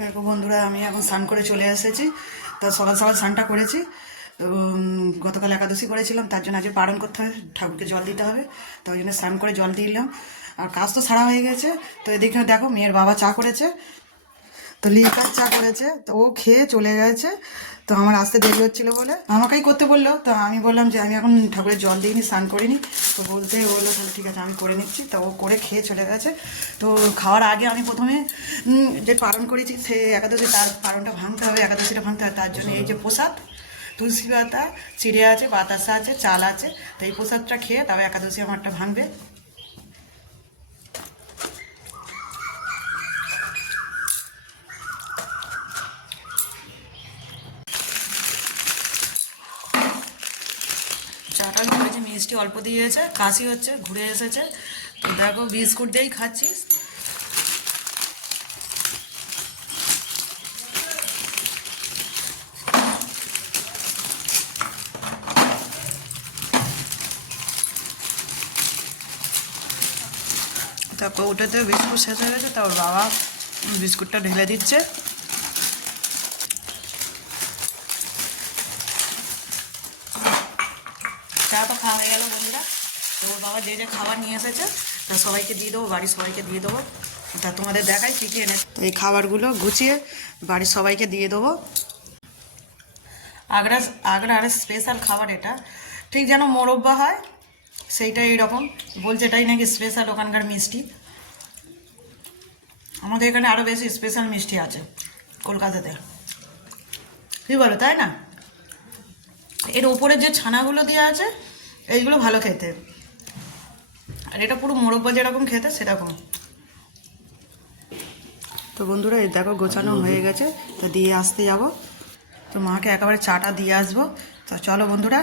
দেখো বন্ধুরা, আমি এখন স্নান করে চলে এসেছি। তো সকাল সকাল স্নানটা করেছি। তো গতকাল একাদশী করেছিলাম, তার জন্য আজকে পালন করতে হবে, ঠাকুরকে জল দিতে হবে। তো ওই জন্য স্নান করে জল দিলাম। আর কাজ তো সারা হয়ে গেছে। তো এদিকে দেখো, মেয়ের বাবা চা করেছে, তো লিকার চা করেছে, তো ও খেয়ে চলে গেছে। তো আমার আসতে দেরি হচ্ছিলো বলে আমাকেই করতে বললো। তো আমি বললাম যে আমি এখন ঠাকুরের জল দিইনি, স্নান করিনি। তো বলতে বললো তাহলে ঠিক আছে, আমি করে নিচ্ছি। তো ও করে খেয়ে চলে গেছে। তো খাওয়ার আগে আমি প্রথমে যে পালন করেছি সে একাদশী, তার পালনটা ভাঙতে হবে, একাদশীটা ভাঙতে হবে। তার জন্য এই যে প্রসাদ, তুলসী পাতা, চিড়ে আছে, বাতাসা আছে, চাল আছে। তো এই প্রসাদটা খেয়ে তবে একাদশী আমারটা ভাঙবে। চাটা করেছি, মিষ্টি অল্প দিয়েছে, কাশি হচ্ছে, ঘুরে এসেছে। তো দেখো বিস্কুট দিয়েই খাচ্ছিস। তারপর ওটাতে বিস্কুট শেষ হয়ে গেছে, তারপর বাবা বিস্কুটটা ঢেলে দিচ্ছে। চা তো খাওয়া হয়ে গেল বন্ধুরা। তো ওর বাবা যে যে খাবার নিয়ে এসেছে তা সবাইকে দিয়ে দেবো, বাড়ির সবাইকে দিয়ে দেবো। তা তোমাদের দেখাই কী কী এনে। তো এই খাবারগুলো গুছিয়ে বাড়ির সবাইকে দিয়ে দেবো। আগ্রার স্পেশাল খাবার এটা, ঠিক যেন মোরব্বা হয় সেইটা এইরকম। বলছে এটাই নাকি স্পেশাল ওখানকার মিষ্টি। আমাদের এখানে আরও বেশি স্পেশাল মিষ্টি আছে কলকাতাতে, কী বলো, তাই না? এর ওপরে যে ছানাগুলো দেওয়া আছে এইগুলো ভালো খেতে, আর এটা পুরো মোরব্বা যেরকম খেতে সেরকম। তো বন্ধুরা এই দেখো গোছানো হয়ে গেছে, তো দিয়ে আসতে যাব। তো মাকে একেবারে চাটা দিয়ে আসবো। তো চলো বন্ধুরা।